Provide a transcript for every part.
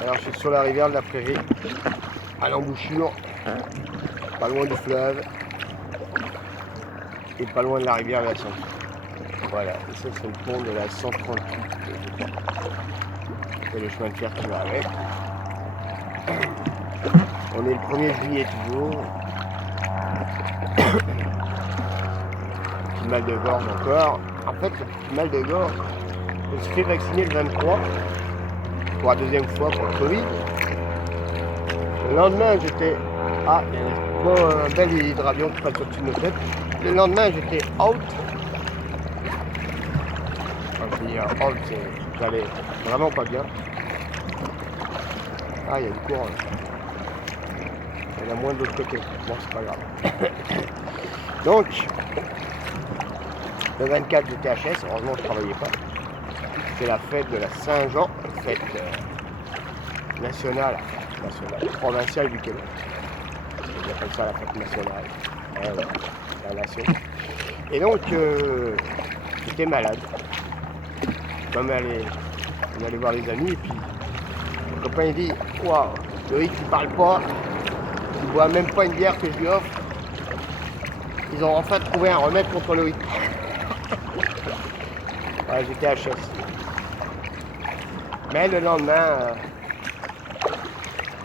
Alors je suis sur la rivière de la Prairie, à l'embouchure, pas loin du fleuve et pas loin de la rivière de la Sainte. Voilà, et ça c'est le pont de la 138, je crois. C'est le chemin de fer qui va avec. On est le 1er juillet toujours. Petit mal de gorge encore. En fait, le petit mal de gorge, je me suis fait vacciner le 23 pour la deuxième fois pour le Covid. Le lendemain, j'étais... Ah, il y a un bel hydravion qui passe au-dessus de nos têtes. Le lendemain, j'étais out. Quand je dis out, j'allais vraiment pas bien. Ah, il y a du courant là. Il y en a moins de l'autre côté. Bon, c'est pas grave. Donc, le 24, j'étais HS. Heureusement, je travaillais pas. C'est la fête de la Saint-Jean, fête nationale, provinciale du Québec. On appelle ça la fête nationale. La nation. Et donc, j'étais malade. Comme on allait voir les amis, et puis mon copain il dit: waouh, Loïc, tu parles pas, tu bois même pas une bière que je lui offre. Ils ont enfin trouvé un remède contre Loïc. Ouais, j'étais HS. Mais le lendemain,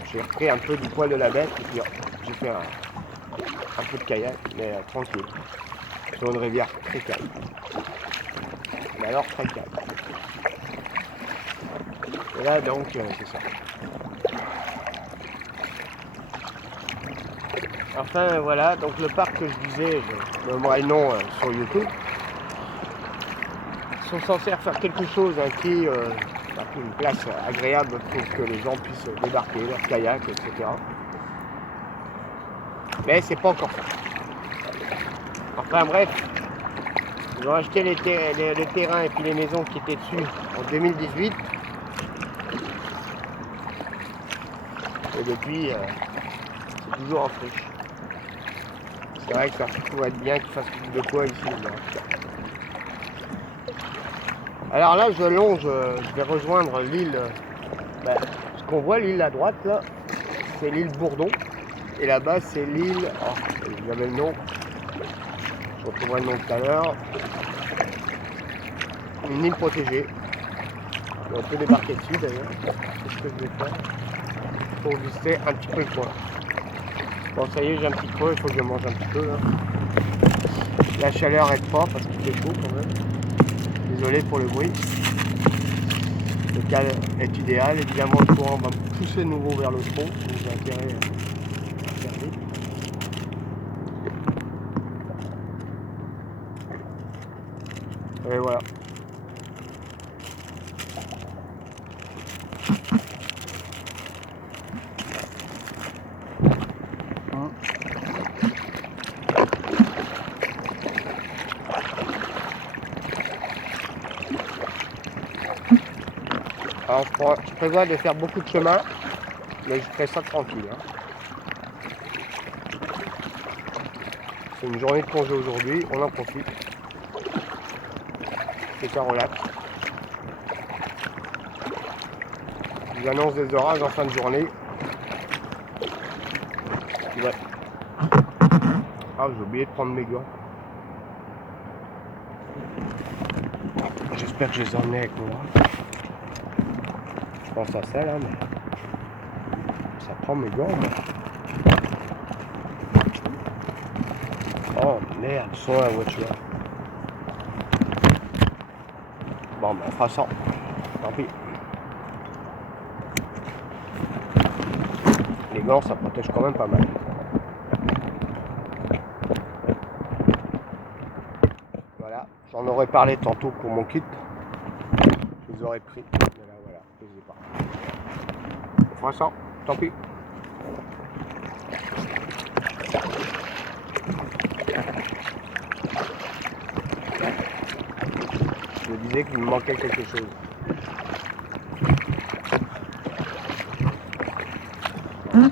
j'ai repris un peu du poil de la bête, et puis j'ai fait un peu de kayak, mais tranquille, sur une rivière très calme. Mais alors très calme. Et là donc, c'est ça. Enfin voilà, donc le parc que je disais, je nommerai le nom sur YouTube, sont censés faire quelque chose qui une place agréable pour que les gens puissent débarquer leur kayak, etc. Mais c'est pas encore ça. Enfin bref, ils ont acheté les terrains et puis les maisons qui étaient dessus en 2018. Et depuis, c'est toujours en friche. C'est vrai que ça pourrait être bien qu'ils fassent de quoi ici. Alors là, je longe, je vais rejoindre l'île. Ce qu'on voit, l'île à droite, là, c'est l'île Bourdon. Et là-bas, c'est l'île... Oh, j'avais le nom. Je retrouverai le nom tout à l'heure. Une île protégée. On peut débarquer dessus, d'ailleurs. C'est ce que je vais faire. Pour visiter un petit peu le coin. Bon, ça y est, j'ai un petit creux. Il faut que je mange un petit peu, là. La chaleur aide pas parce qu'il fait chaud, quand même. Désolé pour le bruit. Le cal est idéal. Évidemment, le courant va me pousser de nouveau vers le tronc. Donc j'ai intérêt à faire vite. Et voilà. Alors je prévois de faire beaucoup de chemin, mais je ferai ça tranquille. Hein. C'est une journée de congé aujourd'hui, on en profite. C'est ça relax. Je vous annonce des orages en fin de journée. Ouais. Ah, j'ai oublié de prendre mes gants. J'espère que je les emmenais avec moi. Je pense à ça là, mais ça prend mes gants. Oh merde, ils sont à la voiture. Bon, ben on fera ça. Tant pis. Les gants, ça protège quand même pas mal. Voilà, j'en aurais parlé tantôt pour mon kit. Je les aurais pris. Mais là, voilà, je les ai pas. On fera ça, tant pis. disais qu'il me manquait quelque chose. Voilà.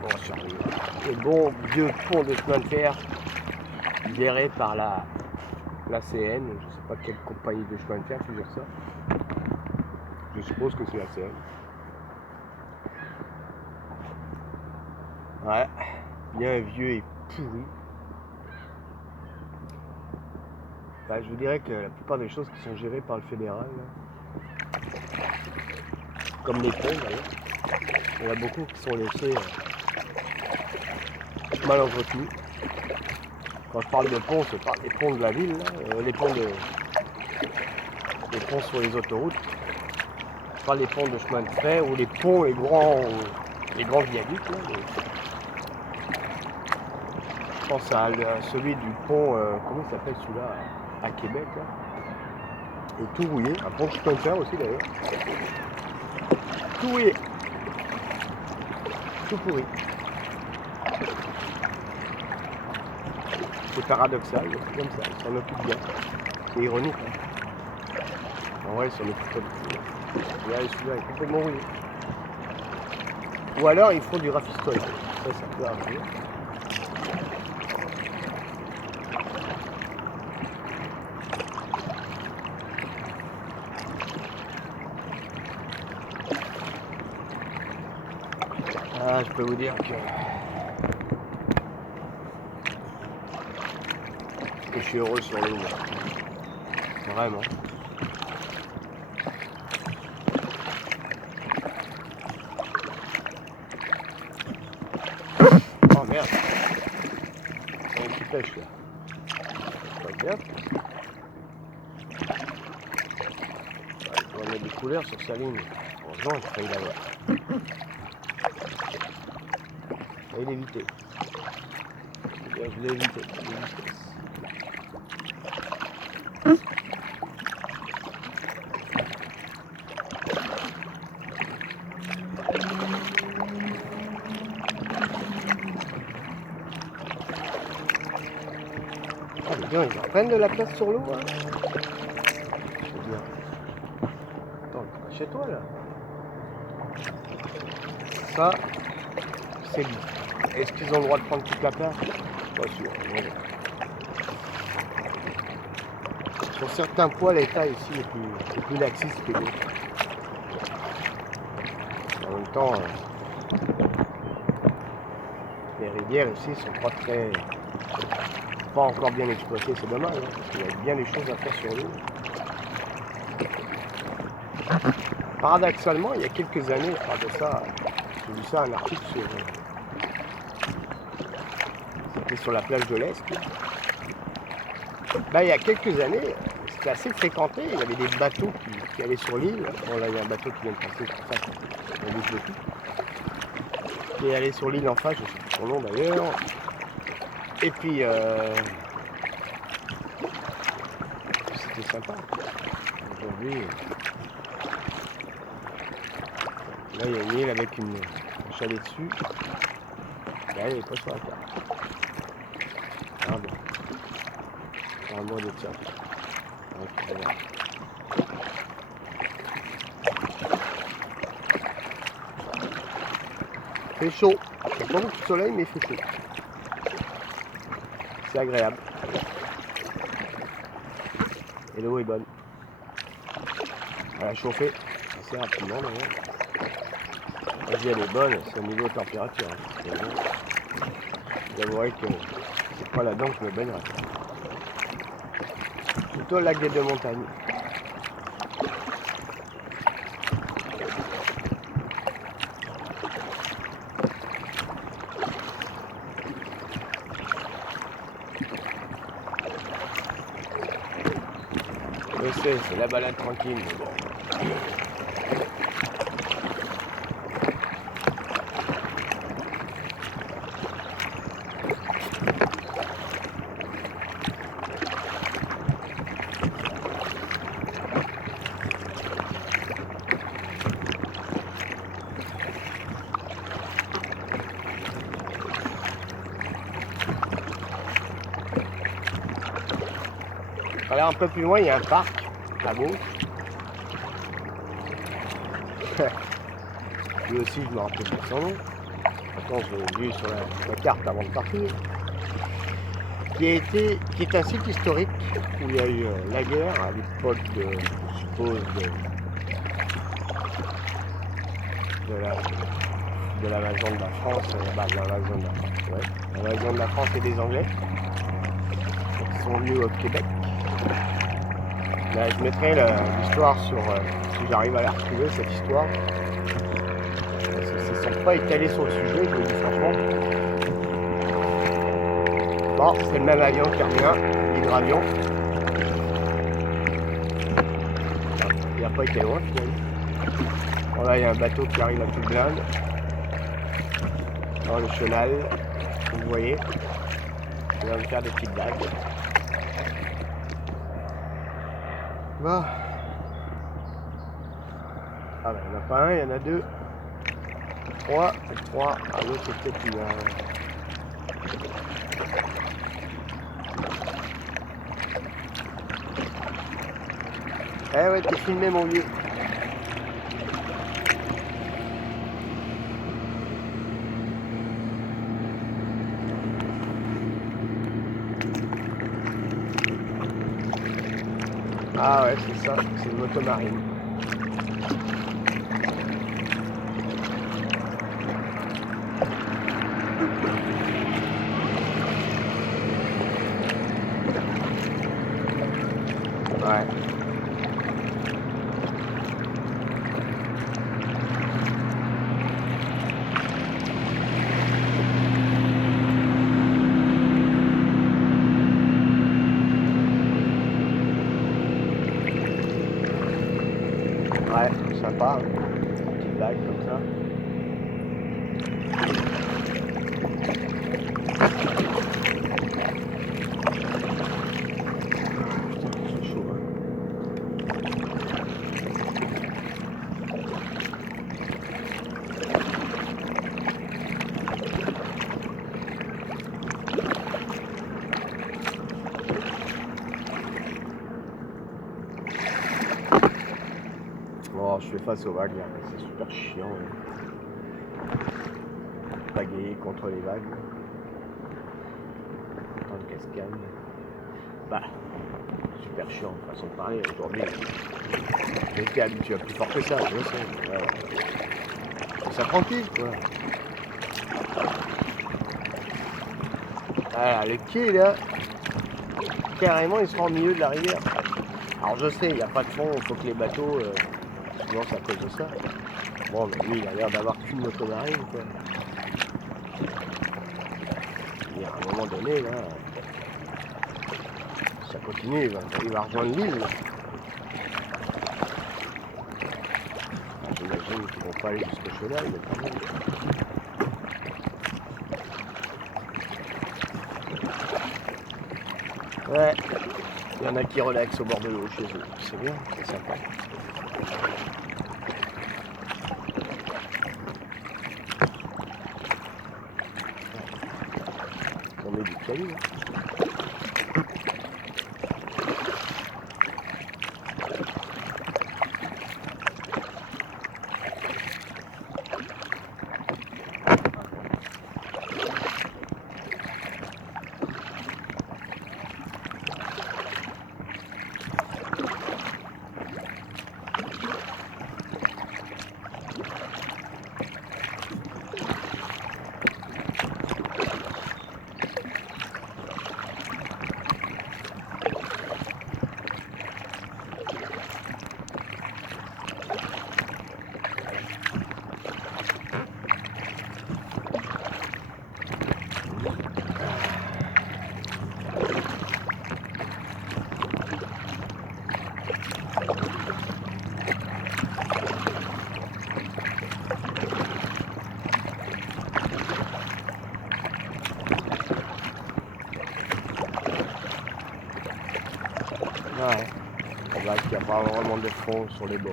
Bon, sur le bon vieux pont de chemin de fer géré par la CN, je ne sais pas quelle compagnie de chemin de fer qui gère ça. Je suppose que c'est la CN. Ouais, bien vieux et pourri. Bah, je vous dirais que la plupart des choses qui sont gérées par le fédéral, là, comme les ponts d'ailleurs, il y en a beaucoup qui sont laissés mal entretenus. Quand je parle de ponts, c'est pas les ponts de la ville, là, les ponts sur les autoroutes, pas les ponts de chemin de fer ou les ponts, les grands viaducs. Là, je pense à celui du pont, comment il s'appelle celui-là, à Québec, là. Et tout rouillé, un pont de chemin de fer aussi d'ailleurs. Tout rouillé. Tout pourri. C'est paradoxal, c'est comme ça, ils s'en occupent bien. C'est ironique. Hein. En vrai, ils s'en occupent comme ça. Là, celui-là est complètement rouillé. Ou alors, ils font du rafistolage. Ça peut arriver. Ah, je peux vous dire que je suis heureux sur l'île. Vraiment. Oh merde. C'est un petit pêche là. Pas bien. Il doit mettre des couleurs sur sa ligne. Heureusement, j'ai failli l'avoir. Et il est évité. Je l'ai évité. Ah, les gars, ils reprennent de la place sur l'eau, hein. Je veux dire. Attends, t'es pas chez toi, là. Ça, c'est lui. Est-ce qu'ils ont le droit de prendre toute la place? Pas sûr. Sur certains poids, l'État ici est plus laxiste que d'autres. En même temps, les rivières ici sont pas encore bien exploitées, c'est dommage, hein, parce qu'il y a bien des choses à faire sur l'eau. Paradoxalement, il y a quelques années, je parle de ça, j'ai vu ça, un article c'était sur la plage de l'Est. Là, il y a quelques années, c'était assez fréquenté, il y avait des bateaux qui allaient sur l'île. Bon, là, il y a un bateau qui vient de passer, c'est pour ça qu'on bouge le tout. Qui allait sur l'île en face, je ne sais plus son nom d'ailleurs. Et puis, c'était sympa. Aujourd'hui, là, il y a une île avec un chalet dessus. Là, il n'est pas sur la carte. Ah bon. C'est un mot de tiens. Okay, voilà. Il fait chaud. Il n'y a pas beaucoup de soleil, mais il fait chaud. C'est agréable. Et l'eau est bonne. Elle a chauffé assez rapidement d'ailleurs. La vie elle est bonne, c'est au niveau de température. Hein. Vous avouerez que c'est pas là-dedans que je me baignerai. Plutôt le lac des Deux Montagnes. Je sais, c'est la balade tranquille, mais bon. Alors un peu plus loin, il y a un parc à gauche. Lui aussi, je me rappelle pas son nom. Pourtant, je l'ai vu sur la carte avant de partir. Qui est un site historique où il y a eu la guerre à l'époque je suppose, de l'invasion de la France, l'invasion de la France et des Anglais qui sont venus au Québec. Là, je mettrai l'histoire sur, si j'arrive à la retrouver, cette histoire. Parce que ça ne sont pas étalés sur le sujet, je vous dis franchement. Bon, c'est le même avion qui revient, l'hydravion. Il n'a pas été loin, finalement. Bon, là, il y a un bateau qui arrive à toute blinde. Dans le chenal, vous voyez. Il va me faire des petites blagues. Bon. Ah ben, il n'y en a pas un, il y en a deux. Trois. Ah l'autre c'est peut-être une... Eh ouais, t'es filmé mon vieux. Ah ouais, c'est ça, c'est une motomarine. Ouais. Ouais, sympa, hein. Petite blague comme ça. C'est chaud, hein. Oh, je fais face aux vagues, là. C'est super chiant. Hein. Pagayer contre les vagues. Tant de cascade. Bah, super chiant, façon de parler aujourd'hui. J'ai été habitué à plus fort que ça, je sais. Voilà. C'est ça tranquille, quoi. Voilà, le quai là, carrément, il sera au milieu de la rivière. Alors je sais, il n'y a pas de fond, il faut que les bateaux, souvent c'est à cause de ça. Bon, mais lui, il a l'air d'avoir qu'une motomarine, quoi. Et à un moment donné, là, ça continue, il va rejoindre l'île. J'imagine qu'ils vont pas aller jusqu'au chenal, mais quand même. Ouais, il y en a qui relaxent au bord de l'eau chez eux. C'est bien, c'est sympa. On met du caillou. Ouais. On voit qu'il n'y a pas vraiment de fond sur les bords.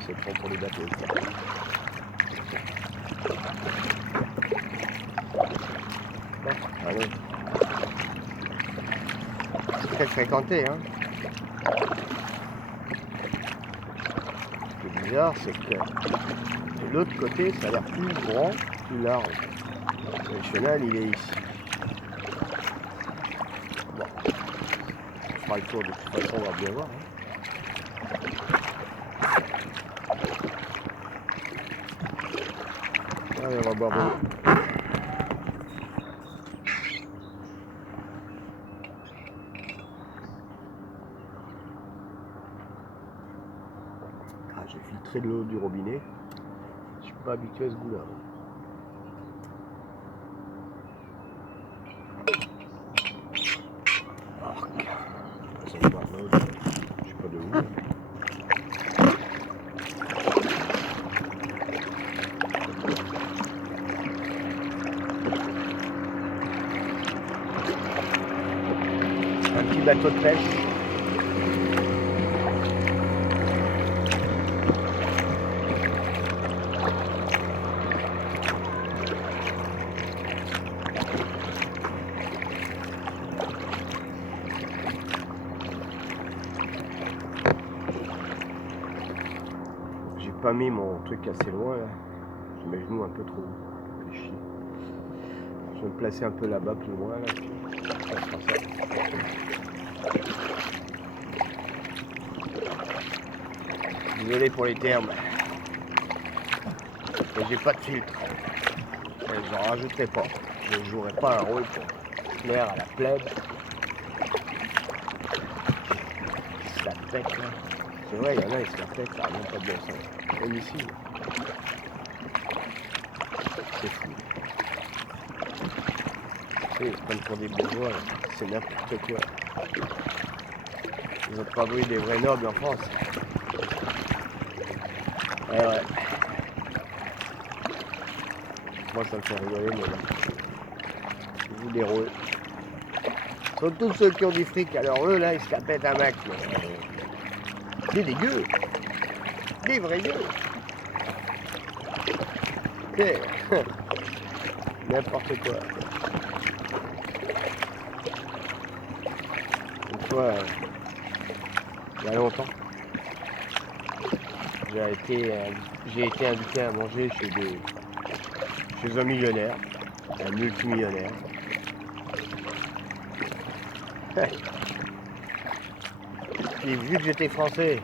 C'est le fond pour les bateaux. Bon, allez. très fréquenté. Hein. Ce qui est bizarre, c'est que de l'autre côté, ça a l'air plus grand, plus large. Le chenal, il est ici. Bon, on fera le tour de toute façon, on va bien voir. Hein. Allez, on va boire de l'eau. J'ai filtré de l'eau du robinet. Je suis pas habitué à ce goût-là. Je sais pas de où. Un petit bateau de pêche. J'ai pas mis mon truc assez loin là. J'ai mes genoux un peu trop chier. Je vais me placer un peu là-bas plus loin là. Puis ça sera ça. Désolé pour les termes. Mais j'ai pas de filtre. Et j'en rajouterai pas. Je ne jouerai pas un rôle pour plaire à la plèbe. Ils se la pètent là. C'est vrai, il y en a, ils se la pètent, ça n'a même pas de bon sens. Comme ici. C'est fou. Ils se prennent pour des bourgeois, c'est n'importe quoi. Ils ont pas vu des vrais nobles en France. Ouais. Moi ça me fait rigoler, mais là. Je vous déroule. Surtout ceux qui ont du fric, alors eux là, ils se la pètent un max. C'est dégueu. Des vrais gueux. Okay. N'importe quoi. Une fois, il y a longtemps, j'ai été invité à manger chez un millionnaire, un multimillionnaire. Et vu que j'étais français,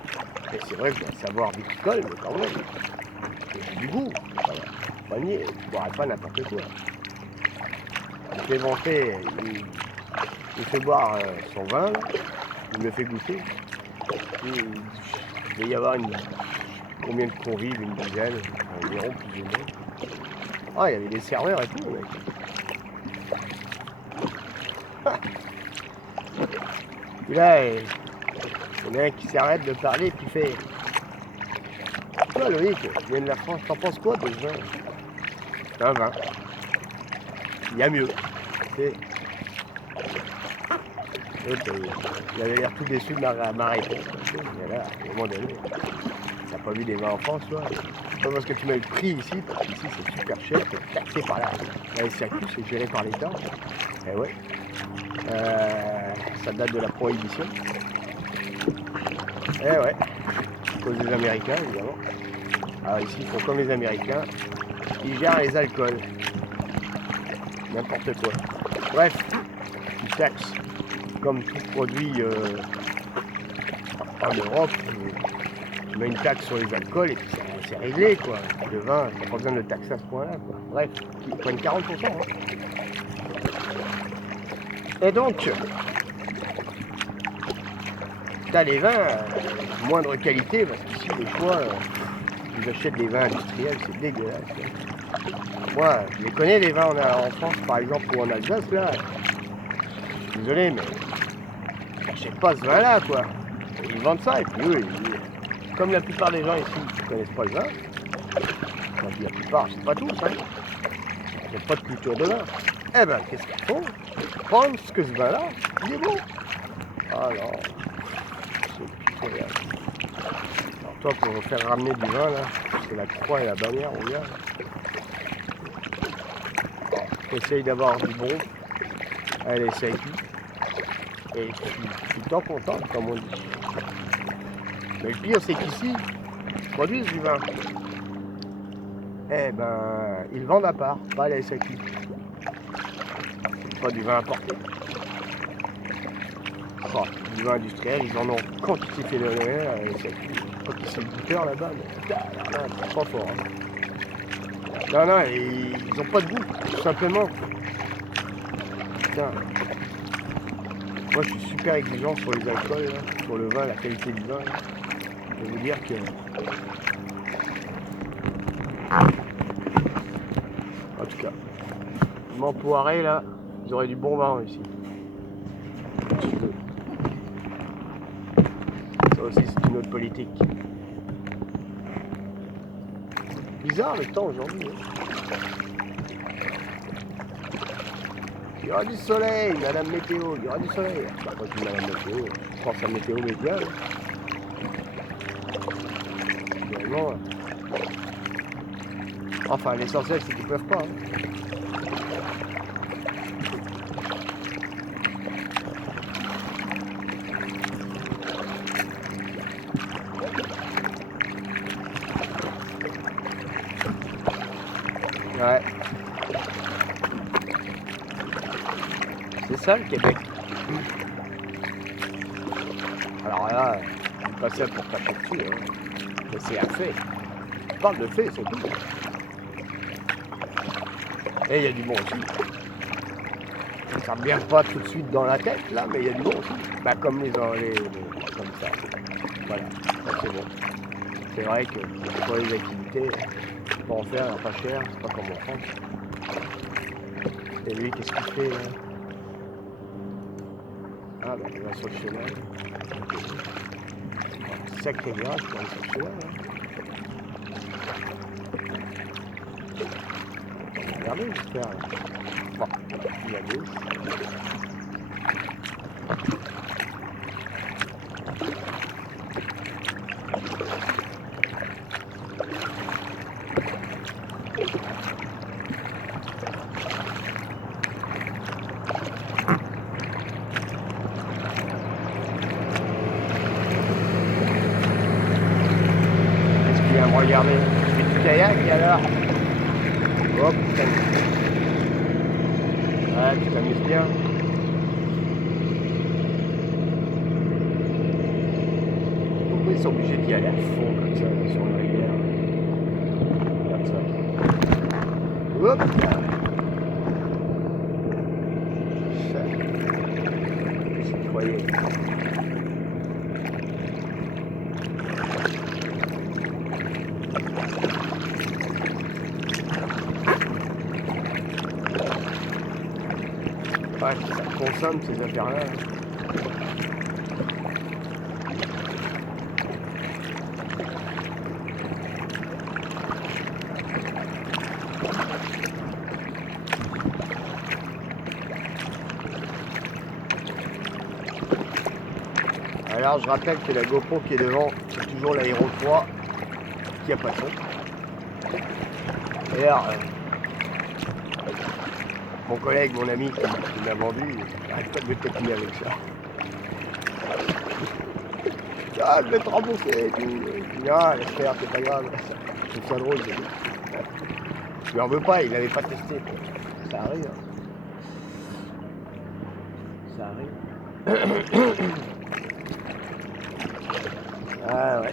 et c'est vrai que j'ai un savoir viticole, mais quand même, j'ai du goût. Panier, je ne boirais pas n'importe quoi. Il fait monter, il fait boire son vin, il me le fait goûter. Il va y avoir combien de convives, une dizaine, environ plus ou moins. Ah, il y avait des serveurs et tout, mec. Et là, il y en a un qui s'arrête de parler et puis il fait: toi, Loïc, tu viens de la France, t'en penses quoi de ce vin? C'est un vin. Il y a mieux. Il avait l'air tout déçu de ma réponse. Et là, à un moment donné, t'as pas vu des vins en France, toi? C'est pas parce que tu m'as eu pris ici, parce qu'ici c'est super cher, t'es taxé par la SAQ, c'est géré par l'État. Et ouais. Ça date de la prohibition. Et ouais. À cause des Américains, évidemment. Alors ici, ils font comme les Américains. Ils gèrent les alcools. N'importe quoi. Bref, ils taxent. Comme tout produit en Europe, tu mets une taxe sur les alcools et puis c'est réglé quoi. Le vin, t'as pas besoin de le taxer à ce point-là quoi. Bref, ils prennent 40%. Hein. Et donc, t'as les vins moindre qualité parce qu'ici des fois, ils achètent des vins industriels, c'est dégueulasse. Moi, je les connais les vins en France par exemple ou en Alsace là. Désolé mais j'achète pas ce vin là quoi. Ils vendent ça et puis eux, comme la plupart des gens ici ne connaissent pas le vin, la plupart, c'est pas tous, hein. Il n'y a pas de culture de vin. Eh ben qu'est-ce qu'ils font? Prendre ce que ce vin là, il est bon. Alors, c'est rien. Alors toi pour vous faire ramener du vin là, c'est la croix et la bannière, on vient. Essaye d'avoir du bon. Allez, essaye. Et je suis tant content, comme on dit. Mais le pire, c'est qu'ici, ils produisent du vin. Eh ben, ils vendent à part, pas à la SAQ. C'est pas du vin importé. Oh, du vin industriel, ils en ont quantité phénoménale à la SAQ. Quand ils sont goûteurs là-bas, mais c'est pas fort. Hein. Non, ils ont pas de goût, tout simplement. Putain. Moi, je suis super exigeant sur les alcools, là, sur le vin, la qualité du vin. Là. Je vais vous dire que... En tout cas, m'empoirer, là, ils auraient du bon vin ici. Ça aussi, c'est une autre politique. Bizarre le temps aujourd'hui. Hein. Il y aura du soleil, madame météo, il y aura du soleil. Bah, quand je dis madame météo, je pense à météo média. Finalement, enfin, l'essentiel, c'est qu'ils peuvent pas. Hein. Ouais. C'est ça le Québec. Alors là, pas ça pour taper dessus, hein. Mais c'est un fait. Je parle de fait, c'est tout. Et il y a du bon aussi. Ça ne me vient pas tout de suite dans la tête là, mais il y a du bon aussi. Bah comme les comme ça. Voilà, ça, c'est bon. C'est vrai que pour les activités, pour en faire pas cher, c'est pas comme en France. Et lui, qu'est-ce qu'il fait là? Ah bah il va sur le cheval. Sacré virage pour aller sur le cheval. Hein. Regardez, j'espère. Là. Bon, il y a gauche. Est-ce qu'il vient me regarder? Je fais du kayak et alors? Oh putain. Ouais, tu t'amuses bien. Pourquoi ils sont obligés d'y aller à fond comme ça sur une rivière? Regarde ça. Hop là. Qu'est-ce que tu croyais? Ouais, ça consomme ces affaires-là. Alors je rappelle que la GoPro qui est devant, c'est toujours l'Aéro 3 qui a pas de son. Et alors, mon collègue, mon ami qui m'a vendu, il arrête pas de me taquiner avec ça. Ah, je vais te rembourser et tout. Ah, laisse faire, c'est pas grave. C'est ça drôle. Je lui en veux pas, il n'avait pas testé. Ça arrive. Hein. Ça arrive. Ah ouais.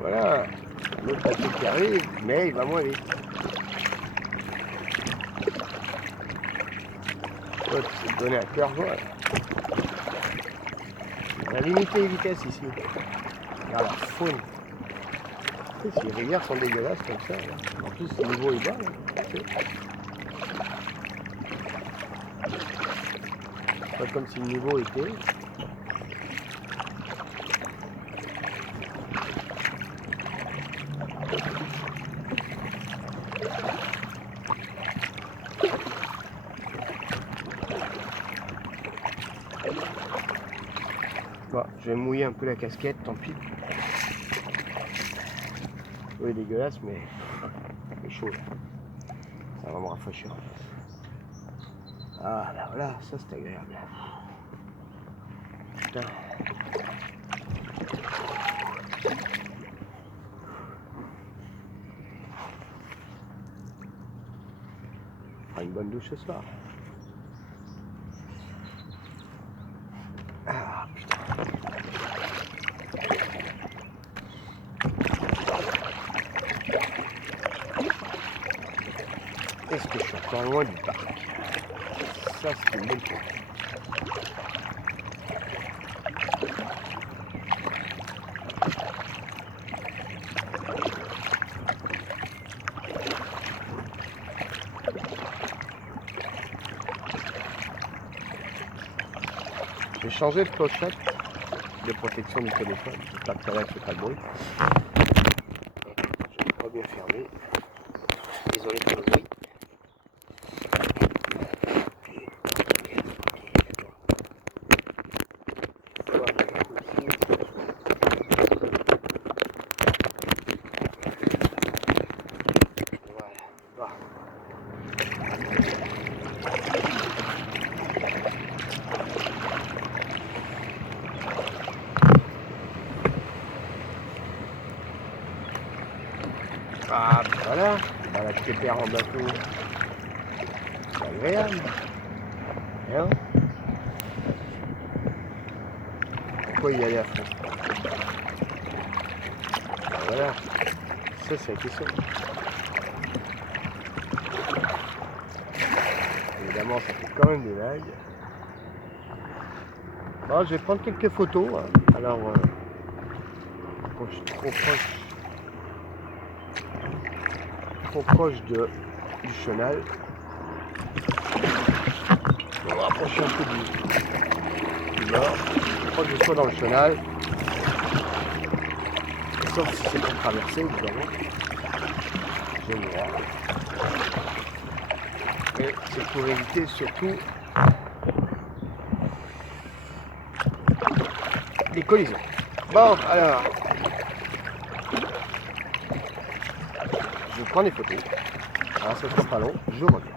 Voilà, l'autre bateau qui arrive, mais il va moins vite. L'autre, c'est donné à cœur joie. On a limité les vitesses ici. Regarde la faune. Ces rivières sont dégueulasses comme ça. Là. En plus, le niveau est bas. Là. Pas comme si le niveau était. Bon, je vais mouiller un peu la casquette, tant pis. Oui, dégueulasse, mais c'est chaud. Ça va me rafraîchir. Ah, là, voilà, ça c'est agréable. Putain. On fera une bonne douche ce soir. Ah, putain. Est-ce que je suis encore loin du parc? Ça, c'est une bonne chose. J'ai changé de clochette de protection du téléphone. J'espère que ça va, c'est pas le bruit. Je vais pas bien fermer. Désolé pour le bruit. Ah, ben voilà, la pépère en bateau, c'est agréable. Hein? Pourquoi y aller à fond? Ben voilà, ça c'est la question. Évidemment, ça fait quand même des vagues. Bon, je vais prendre quelques photos. Hein. Alors, quand je suis trop proche du chenal. On va approcher un peu du bord. Je crois que je sois dans le chenal. Sauf si c'est pour traverser, évidemment. Je vais voir. Et c'est pour éviter surtout les collisions. Bon, alors. Je prends des photos. Alors ça sera pas long, je reviens.